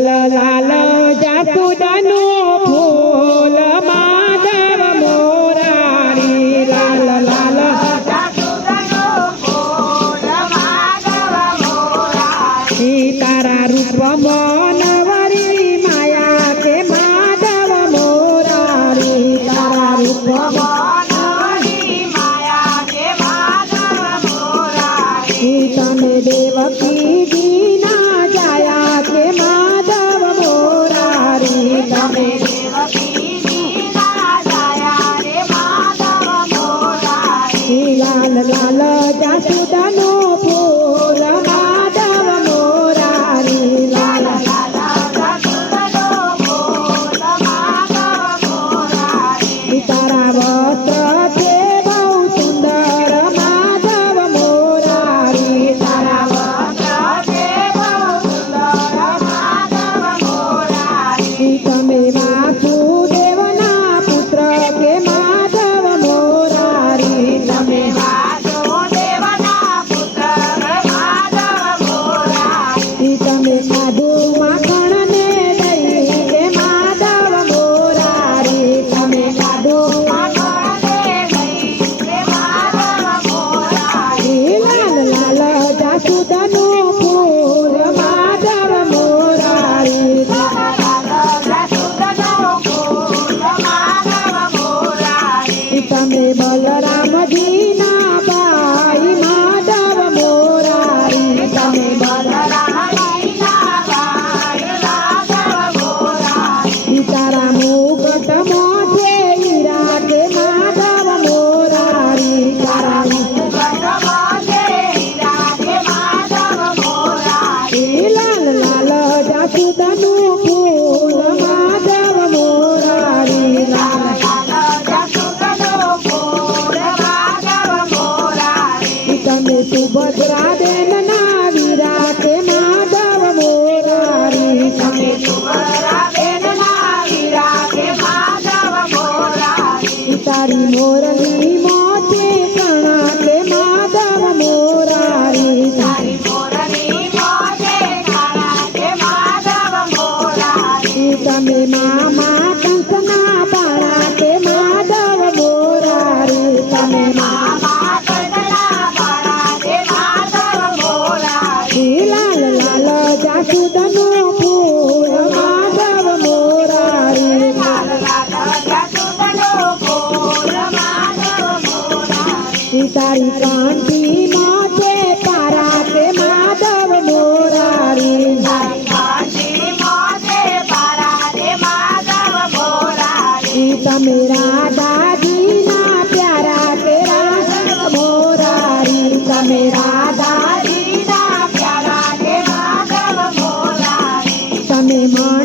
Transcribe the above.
લાલ લાલ જાસુદાનું ફૂલ માધવ મોરારી લાલ લાલ તારા રૂપ મનવરી માયા કે માધવ મોરારી તારા રૂપ તમે દેવકી લાલ લાલ તારી મોરલી મોતે કણા કે માધવ મોરારી તારી તમે મામા તારી કાંઠી માથે તારા કે માધવ મોરારી તમે રાધાજીના પ્યારા કે રાધા મોરારી. તમે રાધાજીના પ્યારા કે રાધા મોરારી. તમે મા